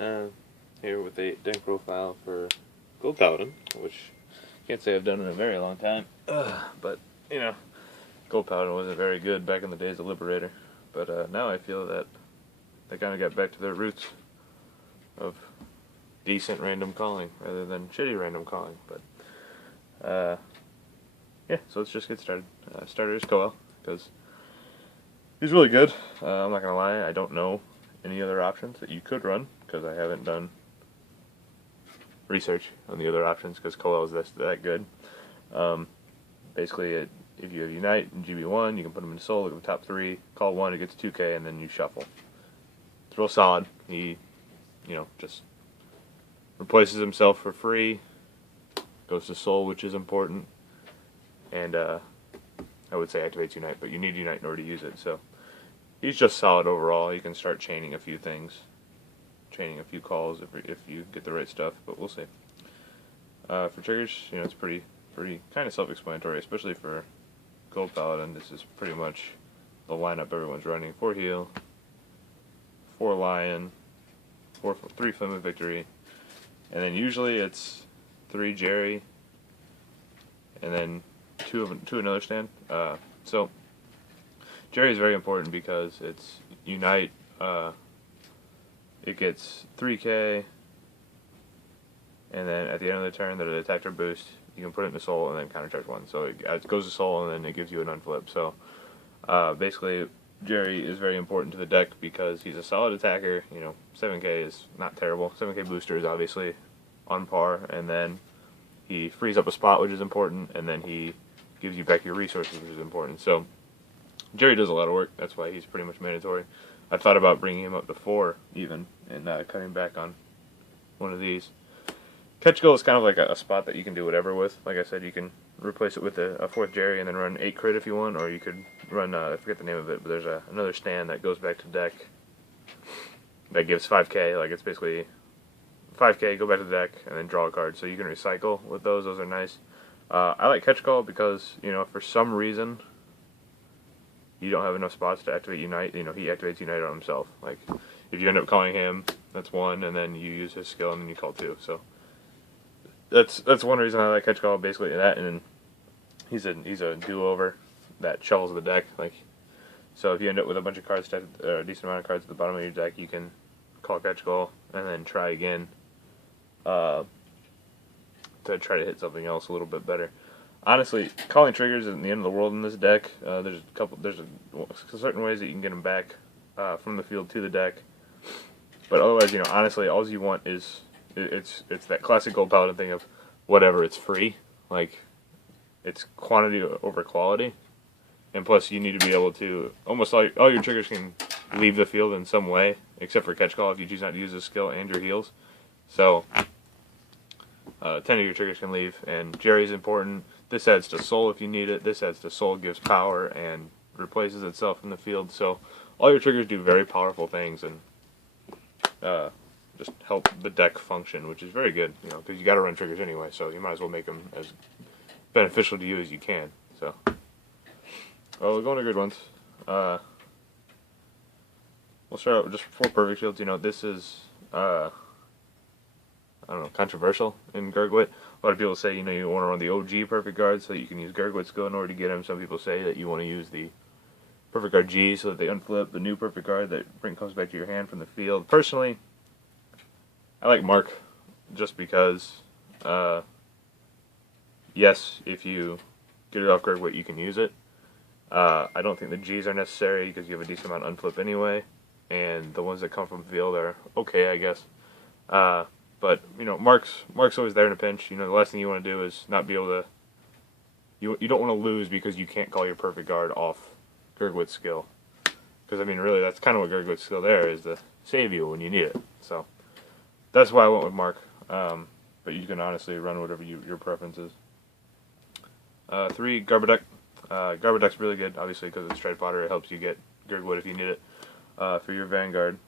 Here with a deck profile for Gold Paladin, which I can't say I've done in a very long time. But, you know, Gold Paladin wasn't very good back in the days of Liberator. But now I feel that they kind of got back to their roots of decent random calling rather than shitty random calling. But, yeah, so let's just get started. Starter is Qoheleth, because he's really good. I'm not going to lie, I don't know any other options that you could run, because I haven't done research on the other options, because Qoheleth is that good. Basically, if you have Unite and GB1, you can put him in Soul, look at the top 3, call 1, it gets 2k, and then you shuffle. It's real solid. He, just replaces himself for free, goes to Soul, which is important, and I would say activates Unite, but you need Unite in order to use it, so he's just solid overall. You can start chaining a few things, chaining a few calls if you get the right stuff, but we'll see. For triggers, it's pretty kind of self-explanatory, especially for Gold Paladin. This is pretty much the lineup everyone's running: 4 heal, 4 lion, 3 flame of victory, and then usually it's 3 Jerry, and then 2 another stand. So Jerry is very important because it's Unite. It gets 3k, and then at the end of the turn that it attacked or boost, you can put it into Soul and then countercharge 1. So it goes to Soul and then it gives you an unflip. So basically, Jerry is very important to the deck because he's a solid attacker. 7k is not terrible. 7k booster is obviously on par, and then he frees up a spot, which is important, and then he gives you back your resources, which is important. So Jerry does a lot of work. That's why he's pretty much mandatory. I thought about bringing him up to 4 even, and cutting back on one of these. Catch Goal is kind of like a spot that you can do whatever with. Like I said, you can replace it with a 4th Jerry and then run 8 crit if you want, or you could run, I forget the name of it, but there's another stand that goes back to deck that gives 5k. Like, it's basically 5k, go back to the deck, and then draw a card. So you can recycle with those. Those are nice. I like Catch Call because, for some reason you don't have enough spots to activate Unite. He activates Unite on himself. Like, if you end up calling him, that's 1, and then you use his skill, and then you call 2. So that's one reason I like Catch Call, basically that, and then he's a do-over that shovels the deck. Like, so if you end up with a bunch of cards, a decent amount of cards at the bottom of your deck, you can call Catch Call and then try again to try to hit something else a little bit better. Honestly, calling triggers isn't the end of the world in this deck. There's certain ways that you can get them back from the field to the deck, but otherwise, honestly, all you want is it's that classic Gold Paladin thing of whatever, it's free. Like, it's quantity over quality, and plus you need to be able to almost all your triggers can leave the field in some way, except for Catch Call if you choose not to use the skill and your heals. So 10 of your triggers can leave, and Jerry's important. This adds to Soul if you need it. This adds to Soul, gives power, and replaces itself in the field. So all your triggers do very powerful things, and just help the deck function, which is very good, because you got to run triggers anyway, so you might as well make them as beneficial to you as you can. So, well, we're going to good ones. We'll start out with just 4 perfect shields. This is I don't know, controversial in Gurguit. A lot of people say, you want to run the OG Perfect Guard so that you can use Gurguit skill in order to get him. Some people say that you want to use the Perfect Guard G so that they unflip the new Perfect Guard that comes back to your hand from the field. Personally, I like Mark just because, yes, if you get it off Gurguit, you can use it. I don't think the Gs are necessary because you have a decent amount of unflip anyway, and the ones that come from field are okay, I guess. But, Mark's always there in a pinch. The last thing you want to do is not be able to... You don't want to lose because you can't call your Perfect Guard off Gurguit's skill. Because, really, that's kind of what Gurguit's skill there is, to save you when you need it. So, that's why I went with Mark. But you can honestly run whatever your preference is. 3, Garbaduck. Garbaduck's really good, obviously, because it's Stride Potter. It helps you get Gurguit if you need it for your Vanguard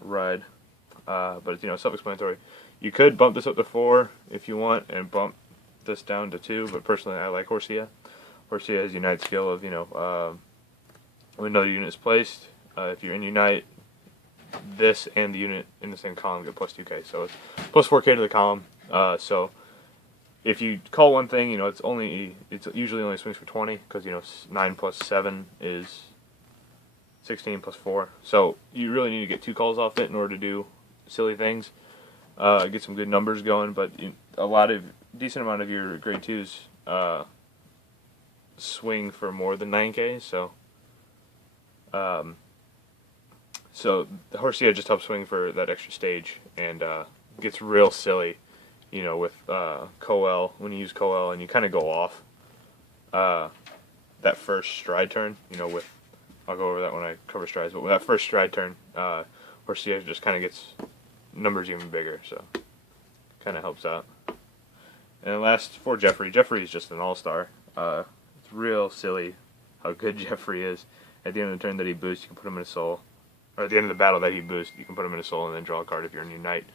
ride. But it's, self-explanatory. You could bump this up to 4 if you want, and bump this down to 2, but personally I like Horsia. Horsia has Unite skill of, when another unit is placed, if you're in Unite, this and the unit in the same column get plus 2k. So it's plus 4k to the column. So if you call one thing, you know, it's usually only swings for 20 because, you know, 9 plus 7 is 16 plus 4. So you really need to get 2 calls off it in order to do silly things. Get some good numbers going, but decent amount of your grade 2s swing for more than 9k. So the Horsia just helps swing for that extra stage and gets real silly, you know, with Qoheleth, when you use Qoheleth and you kind of go off that first stride turn, you know, I'll go over that when I cover strides, but with that first stride turn, Horsia just kind of gets numbers even bigger, so kind of helps out. And last for Jeffrey. Jeffrey is just an all-star. It's real silly how good Jeffrey is. At the end of the turn that he boosts, you can put him in a soul. Or at the end of the battle that he boosts, you can put him in a soul and then draw a card if you're in Unite.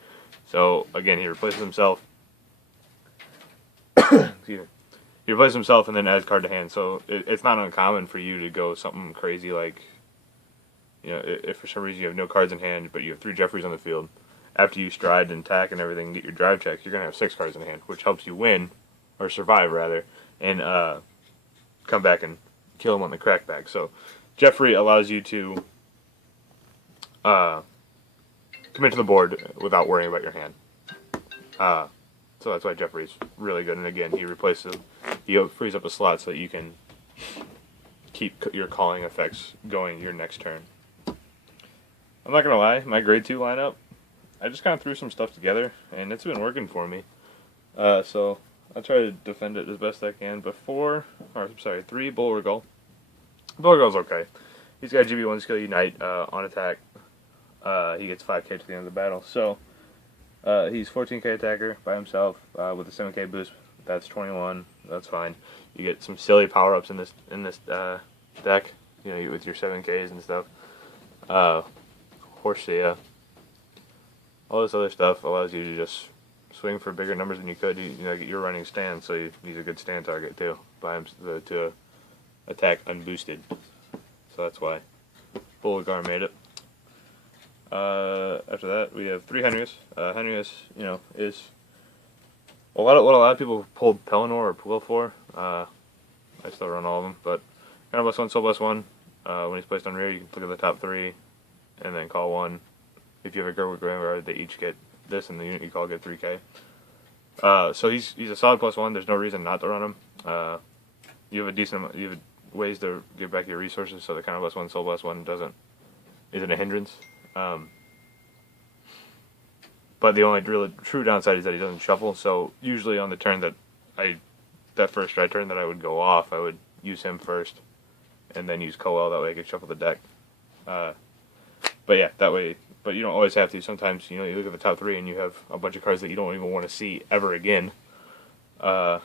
So, again, he replaces himself. Excuse me. He replaces himself and then adds card to hand. So, it's not uncommon for you to go something crazy like, you know, if for some reason you have no cards in hand, but you have 3 Jeffreys on the field. After you stride and attack and everything and get your drive checks, you're going to have 6 cards in hand, which helps you win, or survive, rather, and come back and kill him on the crackback. So, Jeffrey allows you to commit to the board without worrying about your hand. So that's why Jeffrey's really good. And again, he frees up a slot so that you can keep your calling effects going your next turn. I'm not going to lie, my grade 2 lineup, I just kind of threw some stuff together, and it's been working for me. So I'll try to defend it as best I can. But 3 Bullregal. Bullregal's okay. He's got GB1 skill Unite on attack. He gets 5k to the end of the battle. So he's 14k attacker by himself with a 7k boost. That's 21. That's fine. You get some silly power ups in this deck. You know, with your 7ks and stuff. Horsia. All this other stuff allows you to just swing for bigger numbers than you could. You're running stand, so he's a good stand target too. To attack unboosted. So that's why Bulgar made it. After that, we have 3 Henrius. Henrius, you know, is what a lot of people pulled Pelennor or Pool for. I still run all of them, but kind of +1, soul +1. When he's placed on rear, you can look at the top 3, and then call 1. If you have a Gurguit Vanguard, they each get this, and the unit you call get 3k. So he's a solid +1. There's no reason not to run him. You have ways to get back your resources, so the kind of +1, soul +1 isn't a hindrance. But the only real true downside is that he doesn't shuffle. So usually on the turn that first stride turn that I would go off, I would use him first, and then use Qoheleth. That way I could shuffle the deck. But yeah, that way. But you don't always have to. Sometimes, you know, you look at the top 3 and you have a bunch of cards that you don't even want to see ever again. Like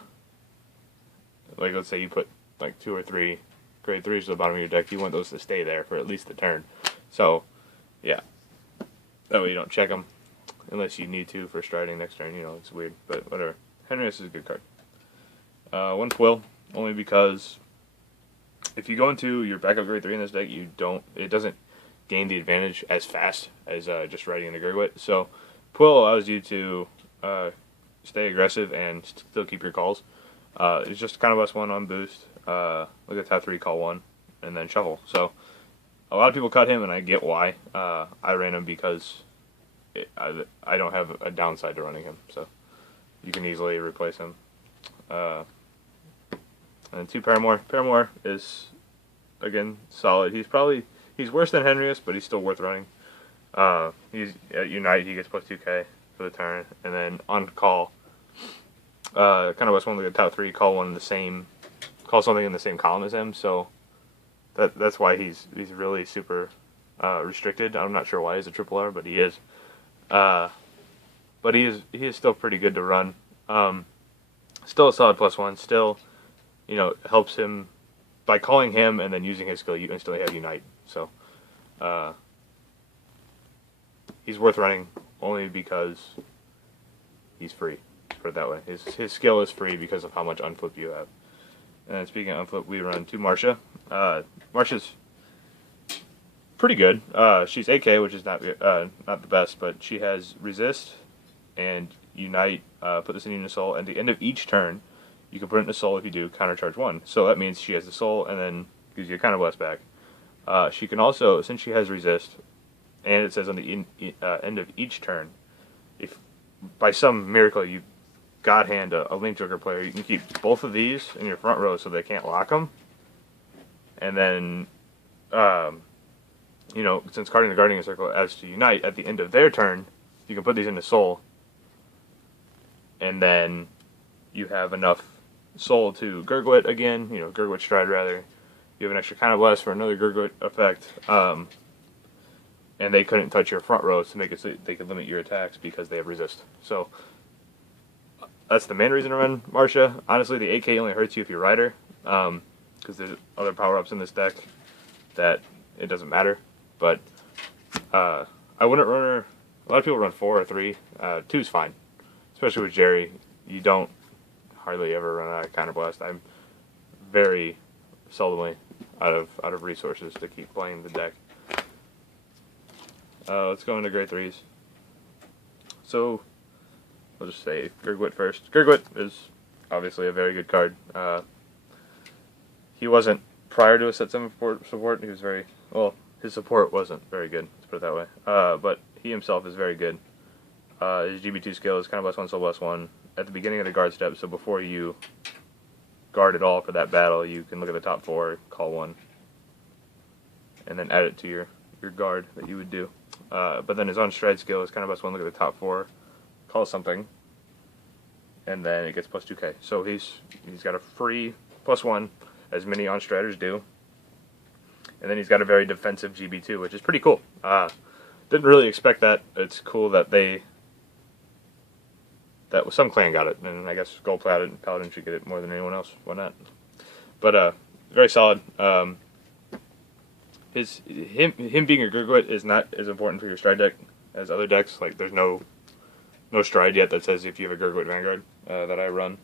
let's say you put like 2 or 3 grade 3s to the bottom of your deck. You want those to stay there for at least the turn. So yeah, that way you don't check them unless you need to for striding next turn. You know, it's weird, but whatever. Henrius is a good card. 1 Twill, only because if you go into your backup grade 3 in this deck, it doesn't gain the advantage as fast as just riding in the Gurguit. So Twill allows you to stay aggressive and still keep your calls. It's just kind of +1 on boost. Look at top 3, call 1, and then shuffle. So a lot of people cut him, and I get why. I ran him because I don't have a downside to running him, so you can easily replace him. And 2 Paramore. Paramore is, again, solid. He's worse than Henrius, but he's still worth running. He's at Unite, he gets +2k for the turn, and then on call, kind of +1 look at top 3, call something in the same column as him. So that's why he's really super restricted. I'm not sure why he's a triple R, but he is. But he is still pretty good to run. Still a solid +1. Still, you know, helps him by calling him and then using his skill. You instantly have Unite. So he's worth running only because he's free. Put it that way. His skill is free because of how much unflip you have. And speaking of unflip, we run 2 Marcia. Marcia's pretty good. She's AK, which is not the best, but she has resist and unite. Put this in unit soul, and at the end of each turn, you can put it in a soul. If you do, countercharge 1. So that means she has the soul, and then gives you a counter blast back. She can also, since she has resist, and it says on the end of each turn, if by some miracle you God hand a Link Joker player, you can keep both of these in your front row so they can't lock them. And then, you know, since Guardian the Guardian Circle adds to Unite, at the end of their turn, you can put these into Soul. And then you have enough Soul to Gurguit again, you know, Gurguit Stride rather. You have an extra Counter Blast for another Gurguit effect. And they couldn't touch your front rows to make it so they could limit your attacks because they have resist. So that's the main reason to run Marcia. Honestly, the AK only hurts you if you ride her, because there's other power-ups in this deck that it doesn't matter. But I wouldn't run her. A lot of people run 4 or 3. 2's fine, especially with Jerry. You don't hardly ever run out of Counter Blast. I'm very seldomly out of resources to keep playing the deck. Let's go into grade 3s. So, I'll just say Gurguit first. Gurguit is obviously a very good card. He wasn't, prior to a set 7 support, he was very, well, his support wasn't very good, let's put it that way. But he himself is very good. His GB2 skill is kind of +1, soul +1 at the beginning of the guard step, so before you guard at all for that battle, you can look at the top 4, call 1, and then add it to your guard that you would do. But then his on-stride skill is kind of +1, look at the top 4, call something, and then it gets +2k. So he's got a free +1, as many on-striders do. And then he's got a very defensive GB2, which is pretty cool. Didn't really expect that. It's cool that some clan got it, and I guess Gold Paladin should get it more than anyone else. Why not? But very solid. Him being a Gurguit is not as important for your stride deck as other decks. Like, there's no stride yet that says if you have a Gurguit Vanguard that I run.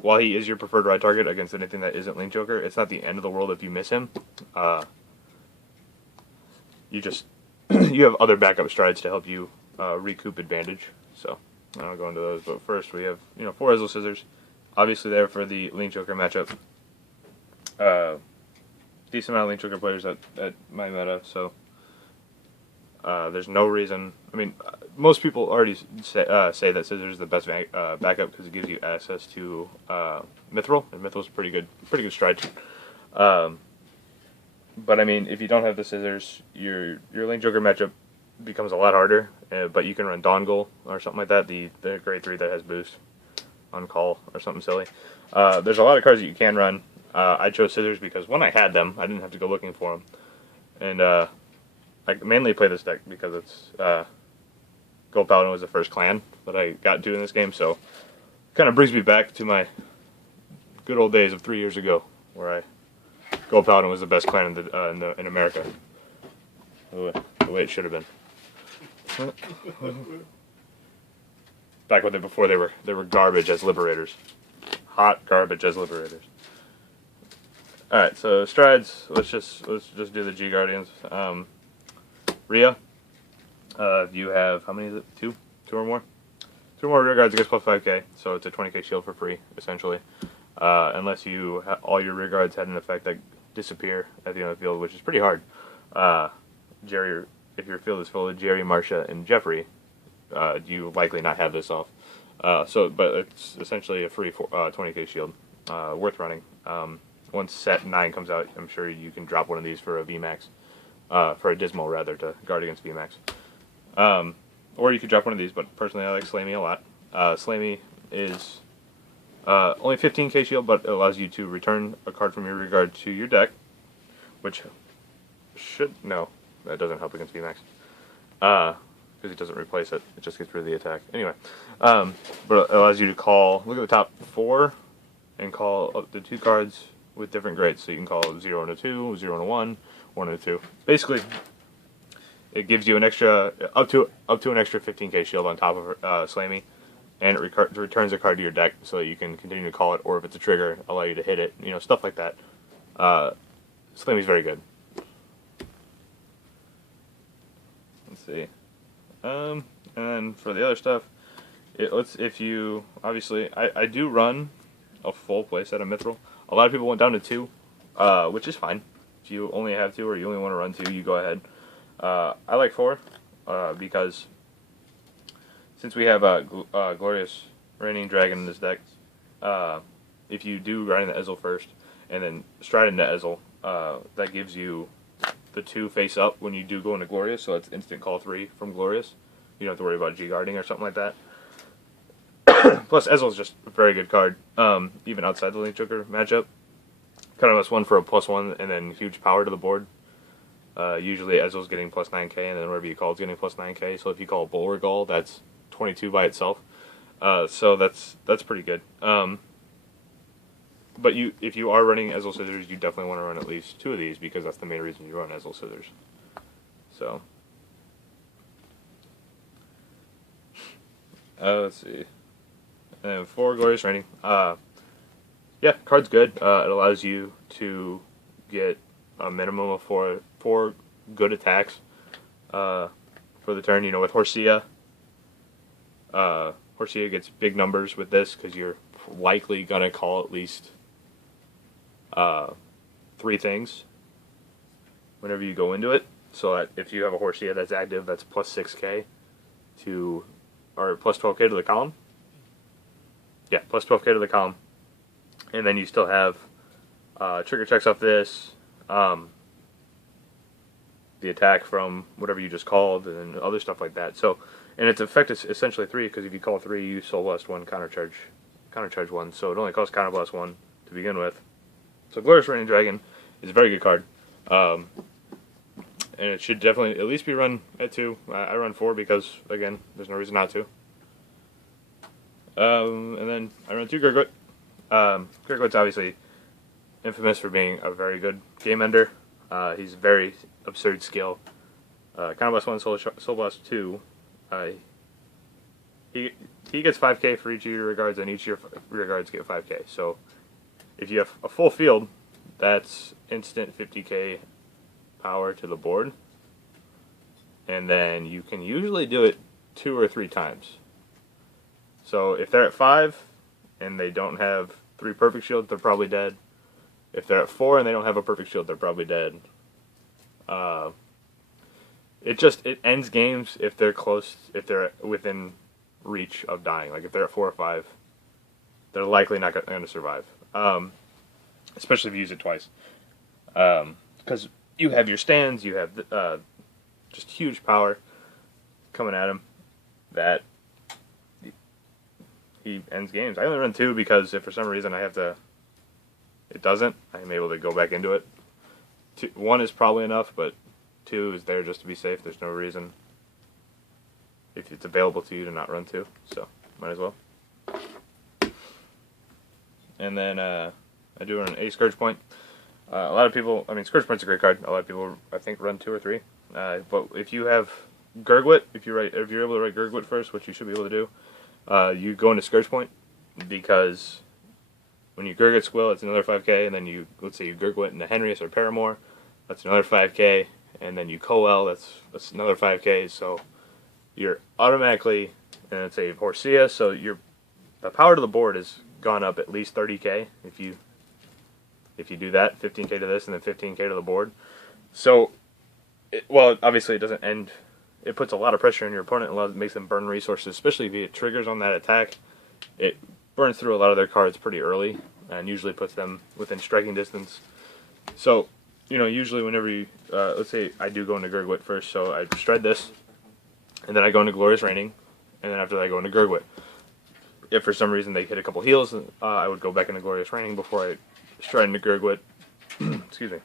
While he is your preferred ride target against anything that isn't Link Joker, it's not the end of the world if you miss him. You have other backup strides to help you recoup advantage. So I'll go into those. But first we have 4 Ezel Scissors, obviously there for the Link Joker matchup. Decent amount of Link Joker players at my meta, so there's no reason. I mean, most people already say that Scissors is the best backup because it gives you access to Mithril, and Mithril's a pretty good stride. But I mean, if you don't have the Scissors, your Link Joker matchup becomes a lot harder. But you can run Dongle or something like that, the grade 3 that has boost on call or something silly. There's a lot of cards that you can run. I chose Scissors because when I had them, I didn't have to go looking for them, and I mainly play this deck because it's Gold Paladin was the first clan that I got to in this game, so kind of brings me back to my good old days of 3 years ago, where Gold Paladin was the best clan in America, the way it should have been. Back with it before they were garbage as liberators, hot garbage as liberators. All right, so strides. Let's just do the G Guardians. Rhea. You have, how many is it? 2 or more. 2 or more rear guards against +5k, so it's a 20k shield for free essentially. Unless all your rear guards had an effect that disappear at the end of the field, which is pretty hard. Jerry, if your field is full of Jerry, Marcia, and Jeffrey, you likely not have this off. But it's essentially a free 20k shield, worth running. Once set 9 comes out, I'm sure you can drop one of these for a VMAX, for a Dismal rather, to guard against VMAX. Or you could drop one of these, but personally I like Slammy a lot. Slammy is only 15k shield, but it allows you to return a card from your rear guard to your deck, which no, that doesn't help against VMAX. Because it doesn't replace it, it just gets rid of the attack. Anyway, but it allows you to look at the top 4, and call up to 2 cards with different grades. So you can call 0 and a 2, 0 and a 1, 1 and a 2. Basically, it gives you an extra, up to an extra 15k shield on top of Slammy, and it returns a card to your deck so that you can continue to call it, or if it's a trigger, allow you to hit it, stuff like that. Slammy's very good. see. And then for the other stuff, if you obviously I do run a full playset of Mithril. A lot of people went down to 2, which is fine. If you only have 2 or you only want to run 2, you go ahead. I like 4 because since we have a Glorious Reigning Dragon in this deck, if you do run into Ezel first and then stride into Ezel, that gives you the 2 face up when you do go into Glorious, so it's instant call 3 from Glorious. You don't have to worry about G-guarding or something like that. Plus, Ezel is just a very good card, even outside the Link Joker matchup. Kind of +1 for a +1 and then huge power to the board. Usually Ezel's getting +9k and then whatever you call is getting +9k, so if you call Bulwark Gall, that's 22 by itself. So that's pretty good. But if you are running Ezel Scissors, you definitely want to run at least 2 of these because that's the main reason you run Ezel Scissors. So, let's see. And 4 Glorious Reigning. Yeah, card's good. It allows you to get a minimum of 4 good attacks for the turn. You know, with Horsia, Horsia gets big numbers with this because you're likely gonna call at least 3 things whenever you go into it. So that if you have a Horsia that's active, that's +6k to, or +12k to the column. Yeah, +12k to the column. And then you still have trigger checks off this, the attack from whatever you just called, and other stuff like that. So, and its effect is essentially 3, because if you call 3, you Soul Blast 1, countercharge 1. So it only costs Counterblast 1 to begin with. So Glorious Reigning Dragon is a very good card. And it should definitely at least be run at 2. I run 4 because, again, there's no reason not to. And then I run 2 Gurguit. Gurguit's obviously infamous for being a very good game ender. He's very absurd skill. Counterblast 1, Soul Blast 2. He gets 5k for each of your rear guards, and each of your rear guards get 5k. So if you have a full field, that's instant 50k power to the board. And then you can usually do it 2 or 3 times. So if they're at 5 and they don't have 3 perfect shields, they're probably dead. If they're at 4 and they don't have a perfect shield, they're probably dead. It ends games if they're close, if they're within reach of dying. Like if they're at 4 or 5, they're likely not going to survive. Especially if you use it twice. Because you have your stands, you have just huge power coming at him that he ends games. I only run 2 because if for some reason I have to, it doesn't, I'm able to go back into it. 1 is probably enough, but 2 is there just to be safe. There's no reason, if it's available to you, to not run 2, so might as well. And then I do run a Scourge Point. A lot of people, I mean, Scourge Point's a great card. A lot of people, I think, run 2 or 3. But if you have Gurguit, if you're able to write Gurguit first, which you should be able to do, you go into Scourge Point, because when you Gurguit Squill, it's another 5k, and then let's say you Gurguit into Henrius or Paramore, that's another 5k, and then you Qoheleth, that's another 5k, so you're automatically, and let's say Horsia, so the power to the board has gone up at least 30k if you do that, 15k to this, and then 15k to the board. So, well, obviously it doesn't end. It puts a lot of pressure on your opponent and makes them burn resources, especially if it triggers on that attack. It burns through a lot of their cards pretty early, and usually puts them within striking distance. So, usually whenever you, let's say I do go into Gurguit first, so I stride this, and then I go into Glorious Reigning, and then after that I go into Gurguit. If for some reason they hit a couple heals, I would go back into Glorious Reigning before I stride into Gurguit. Excuse me.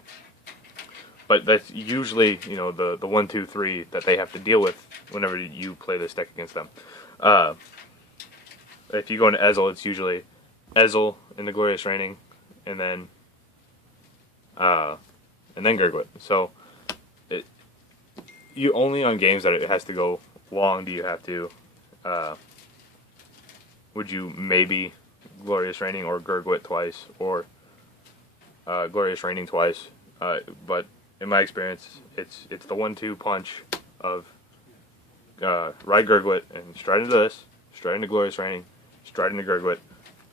But that's usually, the 1, 2, 3 that they have to deal with whenever you play this deck against them. If you go into Ezel, it's usually Ezel in the Glorious Reigning, and then Gurguit. So, you only on games that it has to go long do you have to. Would you maybe Glorious Reigning or Gurguit twice, or Glorious Reigning twice? But in my experience, it's the 1-2 punch of ride Gurguit and stride into this, stride into Glorious Reigning, stride into Gurguit,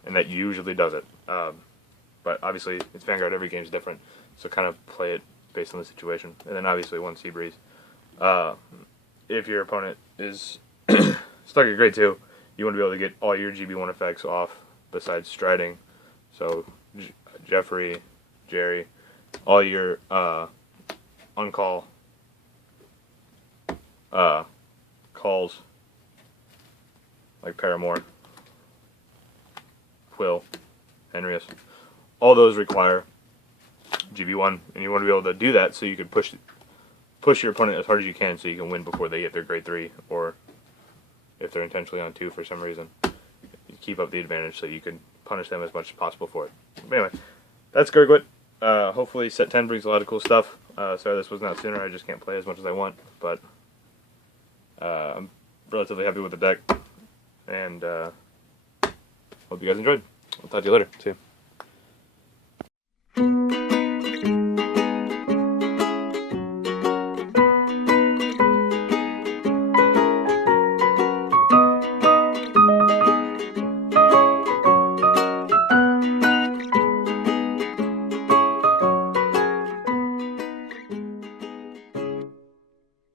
and that usually does it. But obviously, it's Vanguard, every game's different, so kind of play it based on the situation. And then obviously one Sea Breeze. If your opponent is stuck at grade 2, you want to be able to get all your GB1 effects off besides striding. So Jeffrey, Jerry, all your uncall calls like Paramore, Quill, Henrius, all those require GB1, and you want to be able to do that so you can push your opponent as hard as you can so you can win before they get their grade 3, or if they're intentionally on 2 for some reason, you keep up the advantage so you can punish them as much as possible for it. But anyway, that's Gurguit. Hopefully set 10 brings a lot of cool stuff. Sorry this wasn't out sooner, I just can't play as much as I want, but I'm relatively happy with the deck, and hope you guys enjoyed. I'll talk to you later. See you.